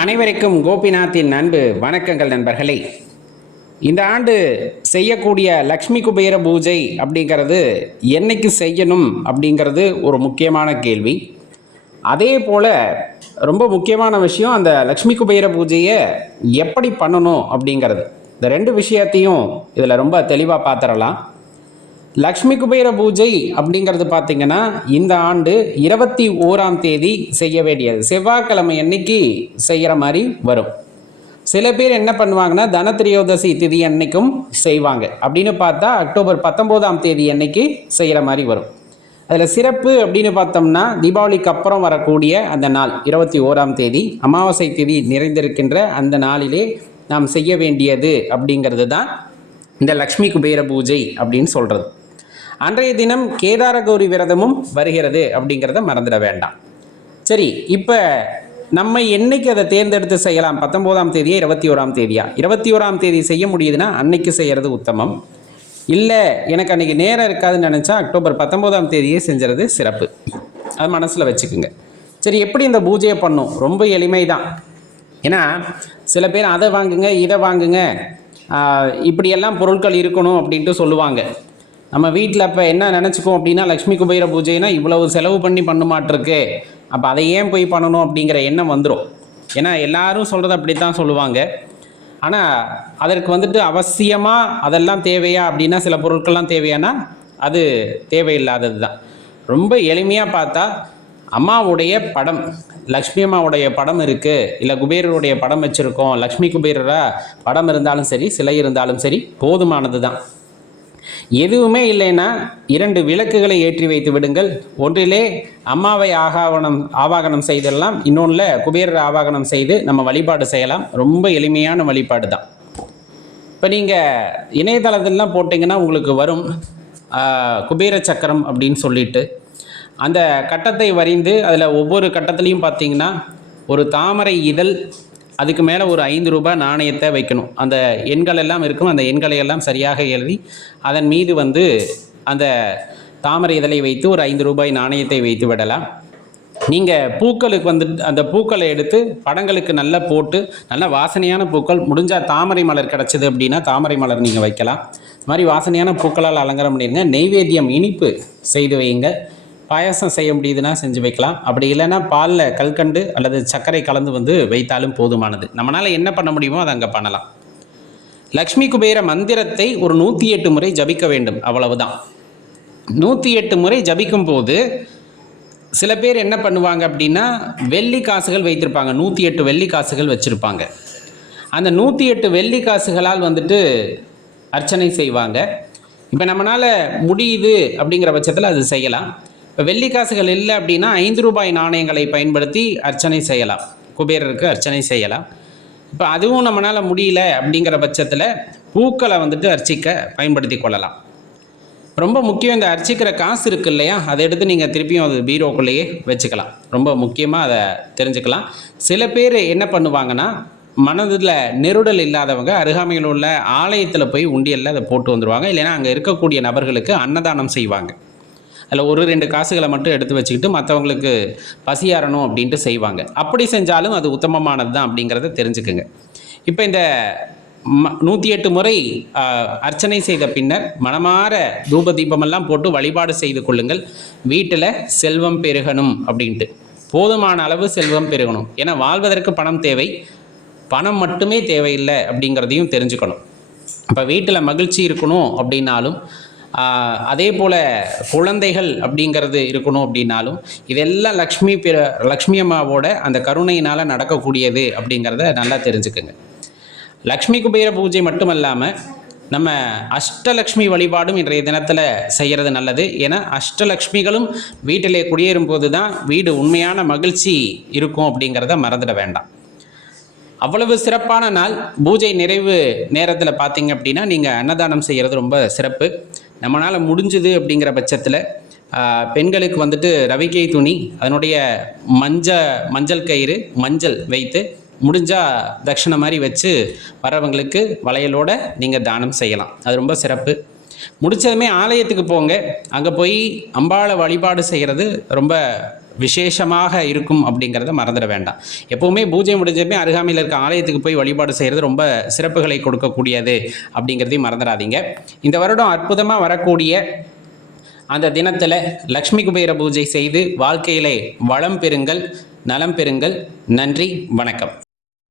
அனைவருக்கும் கோபிநாத்தின் அன்பு வணக்கங்கள் நண்பர்களே. இந்த ஆண்டு செய்யக்கூடிய லக்ஷ்மி குபேர பூஜை அப்படிங்கிறது என்னைக்கு செய்யணும் அப்படிங்கிறது ஒரு முக்கியமான கேள்வி. அதே போல் ரொம்ப முக்கியமான விஷயம் அந்த லக்ஷ்மி குபேர பூஜையை எப்படி பண்ணணும் அப்படிங்கிறது. இந்த ரெண்டு விஷயத்தையும் இதில் ரொம்ப தெளிவாக பார்த்துடலாம் லக்ஷ்மி குபேர பூஜை அப்படிங்கிறது பார்த்தீங்கன்னா இந்த ஆண்டு இருபத்தி ஓராம் தேதி செய்ய வேண்டியது. செவ்வாய்க்கிழமை அன்னைக்கு செய்கிற மாதிரி வரும். சில பேர் என்ன பண்ணுவாங்கன்னா தனத்திரியோதசி திதி அன்னைக்கும் செய்வாங்க. அப்படின்னு பார்த்தா அக்டோபர் பத்தொம்போதாம் தேதி அன்னைக்கு செய்கிற மாதிரி வரும். அதில் சிறப்பு அப்படின்னு பார்த்தோம்னா தீபாவளிக்கு அப்புறம் வரக்கூடிய அந்த நாள் இருபத்தி ஓராம் தேதி அமாவாசை திதி நிறைந்திருக்கின்ற அந்த நாளிலே நாம் செய்ய வேண்டியது அப்படிங்கிறது தான் இந்த லக்ஷ்மி குபேர பூஜை அப்படின்னு சொல்கிறது அன்றைய தினம் கேதாரகௌரி விரதமும் வருகிறது அப்படிங்கிறத மறந்துட வேண்டாம். சரி இப்போ நம்ம என்னைக்கு அதை தேர்ந்தெடுத்து செய்யலாம்? பத்தொம்போதாம் தேதியா இருபத்தி ஓராம் தேதியா? இருபத்தி ஓராம் தேதி செய்ய முடியுதுன்னா அன்னைக்கு செய்கிறது உத்தமம். இல்லை எனக்கு அன்றைக்கி நேரம் இருக்காதுன்னு நினச்சா அக்டோபர் பத்தொம்போதாம் தேதியே செஞ்சுறது சிறப்பு. அது மனசில் வச்சுக்குங்க. சரி எப்படி இந்த பூஜையை பண்ணும்? ரொம்ப எளிமை தான் ஏன்னா சில பேர் அதை வாங்குங்க இதை வாங்குங்க இப்படியெல்லாம் பொருட்கள் இருக்கணும் அப்படின்ட்டு சொல்லுவாங்க. நம்ம வீட்டில் இப்போ என்ன நினச்சிக்கோம் அப்படின்னா லக்ஷ்மி குபேர பூஜைனா இவ்வளவு செலவு பண்ணி பண்ண மாட்டிருக்கு. அப்போ அதை ஏன் போய் பண்ணணும் அப்படிங்கிற எண்ணம் வந்துடும் ஏன்னா எல்லாரும் சொல்கிறது அப்படி தான் சொல்லுவாங்க. ஆனால் அதற்கு வந்துட்டு அவசியமாக அதெல்லாம் தேவையா அப்படின்னா சில பொருட்கள்லாம் தேவையானா அது தேவையில்லாதது தான். ரொம்ப எளிமையாக பார்த்தா அம்மாவுடைய படம் லக்ஷ்மி அம்மாவுடைய படம் இருக்குது இல்லை குபேரருடைய படம் வச்சுருக்கோம். லக்ஷ்மி குபேரராக படம் இருந்தாலும் சரி சிலை இருந்தாலும் சரி போதுமானது தான். எதுவுமே இல்லைன்னா இரண்டு விளக்குகளை ஏற்றி வைத்து விடுங்கள். ஒன்றிலே அம்மாவை ஆகாவனம் ஆவாகனம் செய்திடலாம் இன்னொன்றில் குபேரர் ஆவாகனம் செய்து நம்ம வழிபாடு செய்யலாம். ரொம்ப எளிமையான வழிபாடு தான். இப்போ நீங்கள் இணையதளத்திலாம் போட்டிங்கன்னா உங்களுக்கு வரும். குபேர சக்கரம் அப்படின்னு சொல்லிட்டு. அந்த கட்டத்தை வரைந்து அதில் ஒவ்வொரு கட்டத்துலேயும் பார்த்தீங்கன்னா ஒரு தாமரை இதழ் அதுக்கு மேலே ஒரு ஐந்து ரூபாய் நாணயத்தை வைக்கணும். அந்த எண்கள் எல்லாம் இருக்கும். அந்த எண்களை எல்லாம் சரியாக எழுதி அதன் மீது வந்து அந்த தாமரை இதழை வைத்து ஒரு ஐந்து ரூபாய் நாணயத்தை வைத்து விடலாம். நீங்கள் பூக்களுக்கு வந்து அந்த பூக்களை எடுத்து படங்களுக்கு நல்லா போட்டு நல்ல வாசனையான பூக்கள் முடிஞ்சால் தாமரை மலர் கிடச்சிது அப்படின்னா தாமரை மலர் நீங்கள் வைக்கலாம். இது மாதிரி வாசனையான பூக்களால் அலங்காரம் பண்ணிடுங்க நெய்வேத்தியம் இனிப்பு செய்து வையுங்க பாயாசம் செய்ய முடியுதுன்னா செஞ்சு வைக்கலாம். அப்படி இல்லைன்னா பாலில் கல்கண்டு அல்லது சர்க்கரை கலந்து வந்து வைத்தாலும் போதுமானது. நம்மளால் என்ன பண்ண முடியுமோ அதை அங்கே பண்ணலாம். லக்ஷ்மி குபேர மந்திரத்தை ஒரு நூற்றி எட்டு முறை ஜபிக்க வேண்டும். அவ்வளவுதான். நூற்றி எட்டு முறை ஜபிக்கும் போது சில பேர் என்ன பண்ணுவாங்க அப்படின்னா வெள்ளி காசுகள் வைத்திருப்பாங்க. நூற்றி எட்டு வெள்ளி காசுகள் வச்சுருப்பாங்க. அந்த நூற்றி எட்டு வெள்ளி காசுகளால் வந்துட்டு அர்ச்சனை செய்வாங்க. இப்போ நம்மளால் முடியுது அப்படிங்கிற பட்சத்தில் அது செய்யலாம். இப்போ வெள்ளி காசுகள் இல்லை அப்படின்னா ஐந்து ரூபாய் நாணயங்களை பயன்படுத்தி அர்ச்சனை செய்யலாம். குபேரருக்கு அர்ச்சனை செய்யலாம். இப்போ அதுவும் நம்மளால் முடியல அப்படிங்கிற பட்சத்தில் பூக்களை வந்துட்டு அர்ச்சிக்க பயன்படுத்தி கொள்ளலாம். ரொம்ப முக்கியம் இந்த அர்ச்சிக்கிற காசு இருக்கு இல்லையா? அதை எடுத்து நீங்கள் திருப்பியும் அது பீரோக்குள்ளேயே வச்சுக்கலாம். ரொம்ப முக்கியமாக அதை தெரிஞ்சுக்கலாம். சில பேர் என்ன பண்ணுவாங்கன்னா மனதில் நெருடல் இல்லாதவங்க அருகாமையில் உள்ள ஆலயத்தில் போய் உண்டியலில் அதை போட்டு வந்துடுவாங்க இல்லைன்னா அங்கே இருக்கக்கூடிய நபர்களுக்கு அன்னதானம் செய்வாங்க. அதில் ஒரு ரெண்டு காசுகளை மட்டும் எடுத்து வச்சுக்கிட்டு மற்றவங்களுக்கு பசியாறணும் அப்படின்ட்டு செய்வாங்க. அப்படி செஞ்சாலும் அது உத்தமமானது தான் அப்படிங்கிறத தெரிஞ்சுக்குங்க. இப்போ இந்த ம நூற்றி எட்டு முறை அர்ச்சனை செய்த பின்னர் மனமாற தூப தீபமெல்லாம் போட்டு வழிபாடு செய்து கொள்ளுங்கள். வீட்டில் செல்வம் பெருகணும் அப்படின்ட்டு. போதுமான அளவு செல்வம் பெருகணும். ஏன்னா வாழ்வதற்கு பணம் தேவை. பணம் மட்டுமே தேவையில்லை அப்படிங்கிறதையும் தெரிஞ்சுக்கணும். அப்போ வீட்டில் மகிழ்ச்சி இருக்கணும் அப்படின்னாலும் அதே போல் குழந்தைகள் அப்படிங்கிறது இருக்கணும் அப்படின்னாலும் இதெல்லாம் லக்ஷ்மி பிற லக்ஷ்மி அம்மாவோட அந்த கருணையினால் நடக்கக்கூடியது அப்படிங்கிறத நல்லா தெரிஞ்சுக்குங்க. லக்ஷ்மி குபேர பூஜை மட்டுமல்லாமல் நம்ம அஷ்டலக்ஷ்மி வழிபாடும் இன்றைய தினத்தில் செய்கிறது நல்லது. ஏன்னா அஷ்டலக்ஷ்மிகளும் வீட்டிலே குடியேறும் போது தான் வீடு உண்மையான மகிழ்ச்சி இருக்கும் அப்படிங்கிறத மறந்துட வேண்டாம். அவ்வளவு சிறப்பான நாள். பூஜை நிறைவு நேரத்தில் பார்த்தீங்க அப்படின்னா நீங்கள் அன்னதானம் செய்கிறது ரொம்ப சிறப்பு. நம்மளால் முடிஞ்சுது அப்படிங்கிற பட்சத்தில் பெண்களுக்கு வந்துட்டு ரவிக்கை துணி அதனுடைய மஞ்ச மஞ்சள் கயிறு மஞ்சள் வைத்து முடிஞ்சால் தட்சிணை மாதிரி வச்சு வரவங்களுக்கு வளையலோட நீங்கள் தானம் செய்யலாம். அது ரொம்ப சிறப்பு. முடிச்சதுமே ஆலயத்துக்கு போங்க. அங்கே போய் அம்பாளை வழிபாடு செய்கிறது ரொம்ப விசேஷமாக இருக்கும் அப்படிங்கிறத மறந்துட வேண்டாம். எப்போவுமே பூஜை முடிஞ்சப்பே அருகாமையில் இருக்க ஆலயத்துக்கு போய் வழிபாடு செய்கிறது ரொம்ப சிறப்புகளை கொடுக்கக்கூடியது அப்படிங்கிறதையும் மறந்துடாதீங்க. இந்த வருடம் அற்புதமாக வரக்கூடிய அந்த தினத்தில் லக்ஷ்மி குபேர பூஜை செய்து வாழ்க்கையிலே வளம் பெறுங்கள் நலம் பெறுங்கள். நன்றி வணக்கம்.